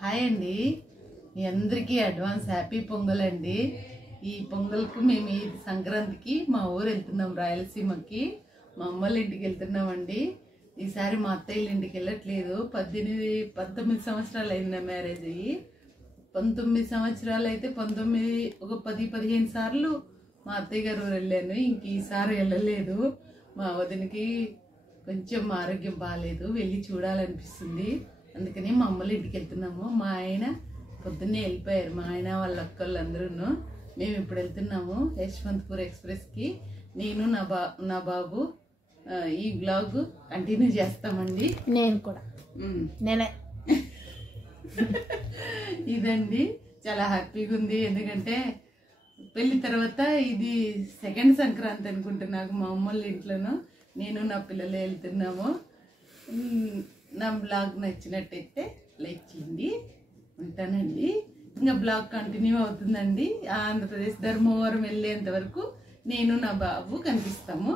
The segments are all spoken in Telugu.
హాయ్ అండి, మీ అందరికీ అడ్వాన్స్ హ్యాపీ పొంగల్ అండి. ఈ పొంగల్కు మేము ఈ సంక్రాంతికి మా ఊరు వెళ్తున్నాం, రాయలసీమకి. మా అమ్మల ఇంటికి వెళ్తున్నామండి. ఈసారి మా అత్తయ్య ఇంటికి వెళ్ళట్లేదు. 19 సంవత్సరాలు అయింది మ్యారేజ్ అయ్యి. 19 సంవత్సరాలు అయితే 10-15 సార్లు మా అత్తయ్య గారు ఊరు వెళ్ళాను. ఇంక ఈసారి వెళ్ళలేదు. మా వదినకి కొంచెం ఆరోగ్యం బాగాలేదు, వెళ్ళి చూడాలనిపిస్తుంది. అందుకని మా అమ్మల ఇంటికి వెళ్తున్నాము. మా ఆయన పొద్దున్నే వెళ్ళిపోయారు, మా ఆయన వాళ్ళ అక్కళ్ళు అందరూ. మేము ఇప్పుడు వెళ్తున్నాము యశ్వంతపూర్ ఎక్స్ప్రెస్కి. నేను నా బాబు ఈ బ్లాగ్ కంటిన్యూ చేస్తామండి. నేను కూడా నేనే ఇదండి, చాలా హ్యాపీగా ఉంది. ఎందుకంటే పెళ్లి తర్వాత ఇది సెకండ్ సంక్రాంతి అనుకుంటున్నా మా అమ్మల ఇంట్లోనూ. నేను నా పిల్లలు వెళ్తున్నాము. నా బ్లాగ్ నచ్చినట్టయితే లైక్ చేయండి. ఉంటానండి. ఇంకా బ్లాగ్ కంటిన్యూ అవుతుందండి. ఆంధ్రప్రదేశ్ ధర్మవరం వెళ్ళేంత వరకు నేను నా బాబు కనిపిస్తాము.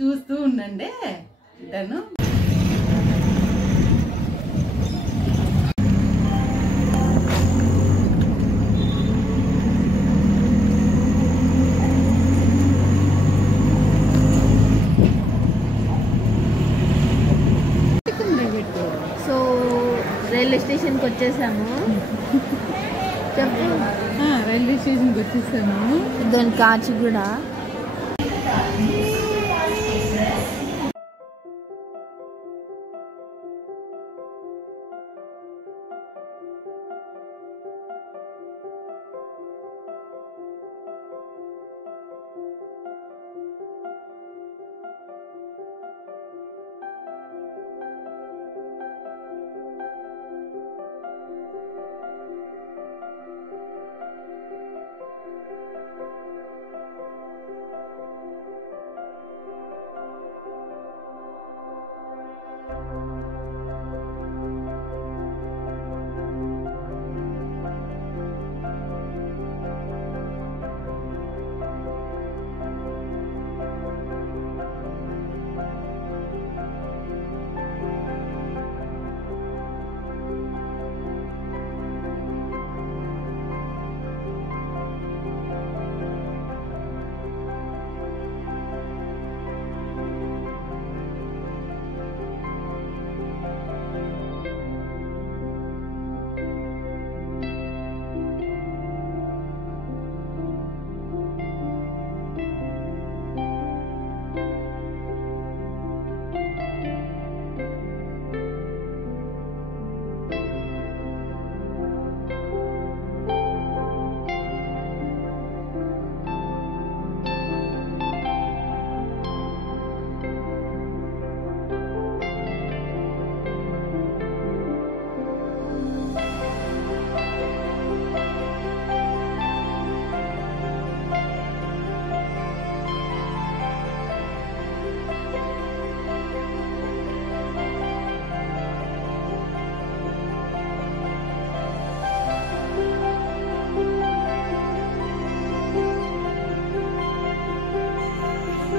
చూస్తూ ఉండండి. ఉంటాను. సో రైల్వే స్టేషన్కి వచ్చేసాము. చెప్పు. రైల్వే స్టేషన్కి వచ్చేసాము. దాని కాచిగూడ.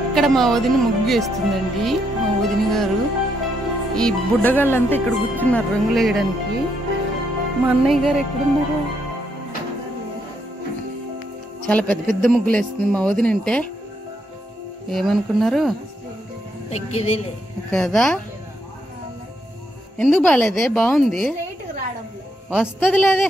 ఇక్కడ మా వదిన ముగ్గు వేస్తుందండి. మా వదిన గారు ఈ బుడ్డగాళ్ళంతా ఇక్కడ కూర్చున్నారు రంగులు వేయడానికి. మా అన్నయ్య గారు ఎక్కడున్నారు? చాలా పెద్ద పెద్ద ముగ్గులు వేస్తుంది మా వదిన. అంటే ఏమనుకున్నారు కదా? ఎందుకు బాగాలేదే? బాగుంది, వస్తుంది లేదే.